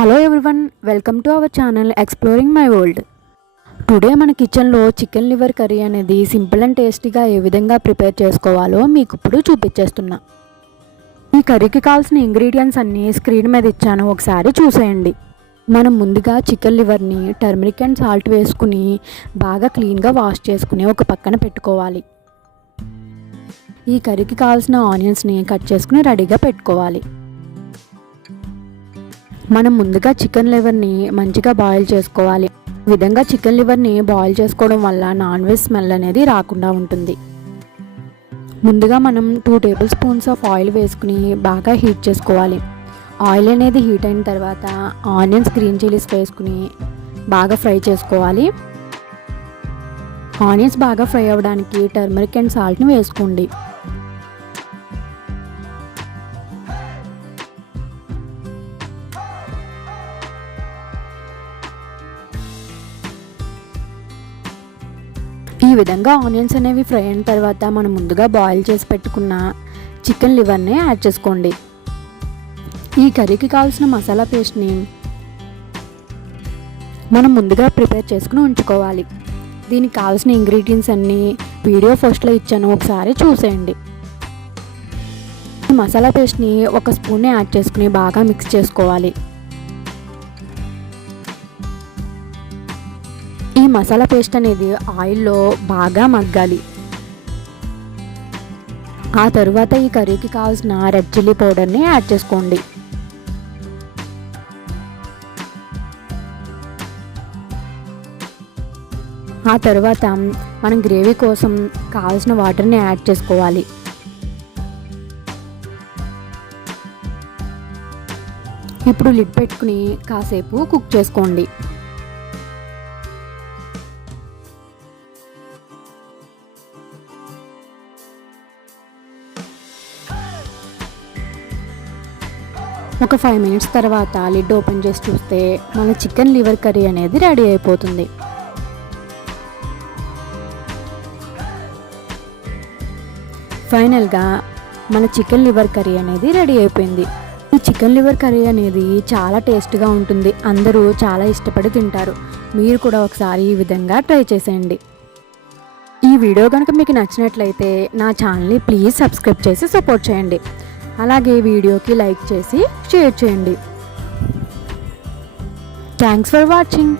Hello everyone, welcome to our channel exploring my world. Today మన కిచెన్లో chicken liver curry అనేది simple and టేస్టీగా ఏ విధంగా ప్రిపేర్ చేసుకోవాలో మీకు ఇప్పుడు చూపించేస్తున్నా. ఈ కర్రీకి కావాల్సిన ఇంగ్రీడియంట్స్ అన్నీ స్క్రీన్ మీద ఇచ్చాను, ఒకసారి చూసేయండి. మనం ముందుగా చికెన్ లివర్ని టర్మరిక్ అండ్ సాల్ట్ వేసుకుని బాగా క్లీన్గా వాష్ చేసుకుని ఒక పక్కన పెట్టుకోవాలి. ఈ కర్రీకి కావాల్సిన ఆనియన్స్ని కట్ చేసుకుని రెడీగా పెట్టుకోవాలి. మనం ముందుగా చికెన్ లివర్ని మంచిగా బాయిల్ చేసుకోవాలి. ఈ విధంగా చికెన్ లివర్ని బాయిల్ చేసుకోవడం వల్ల నాన్ వెజ్ స్మెల్ అనేది రాకుండా ఉంటుంది. ముందుగా మనం 2 టేబుల్ స్పూన్స్ ఆఫ్ ఆయిల్ వేసుకుని బాగా హీట్ చేసుకోవాలి. ఆయిల్ అనేది హీట్ అయిన తర్వాత ఆనియన్స్, గ్రీన్ చిల్లీస్ వేసుకుని బాగా ఫ్రై చేసుకోవాలి. ఆనియన్స్ బాగా ఫ్రై అవ్వడానికి టర్మరిక్ అండ్ సాల్ట్ని వేసుకోండి. ఈ విధంగా ఆనియన్స్ అనేవి ఫ్రై అయిన తర్వాత మనం ముందుగా బాయిల్ చేసి పెట్టుకున్న చికెన్ లివర్ని యాడ్ చేసుకోండి. ఈ కర్రీకి కావాల్సిన మసాలా పేస్ట్ని మనం ముందుగా ప్రిపేర్ చేసుకుని ఉంచుకోవాలి. దీనికి కావాల్సిన ఇంగ్రీడియంట్స్ అన్నీ వీడియో ఫస్ట్లో ఇచ్చాను, ఒకసారి చూసేయండి. ఈ మసాలా పేస్ట్ని 1 స్పూన్ యాడ్ చేసుకుని బాగా మిక్స్ చేసుకోవాలి. ఈ మసాలా పేస్ట్ అనేది ఆయిల్లో బాగా మగ్గాలి. ఆ తరువాత ఈ కర్రీకి కావాల్సిన రెడ్ చిల్లీ పౌడర్ని యాడ్ చేసుకోండి. ఆ తర్వాత మనం గ్రేవీ కోసం కావాల్సిన వాటర్ని యాడ్ చేసుకోవాలి. ఇప్పుడు లిడ్ పెట్టుకుని కాసేపు కుక్ చేసుకోండి. ఒక 5 మినిట్స్ తర్వాత లిడ్ ఓపెన్ చేసి చూస్తే మన చికెన్ లివర్ కర్రీ అనేది రెడీ అయిపోతుంది. ఫైనల్గా మన చికెన్ లివర్ కర్రీ అనేది రెడీ అయిపోయింది. ఈ చికెన్ లివర్ కర్రీ అనేది చాలా టేస్ట్గా ఉంటుంది. అందరూ చాలా ఇష్టపడి తింటారు. మీరు కూడా ఒకసారి ఈ విధంగా ట్రై చేసేయండి. ఈ వీడియో కనుక మీకు నచ్చినట్లయితే నా ఛానల్ని ప్లీజ్ సబ్స్క్రైబ్ చేసి సపోర్ట్ చేయండి. అలాగే వీడియోకి లైక్ చేసి షేర్ చేయండి. Thanks for watching.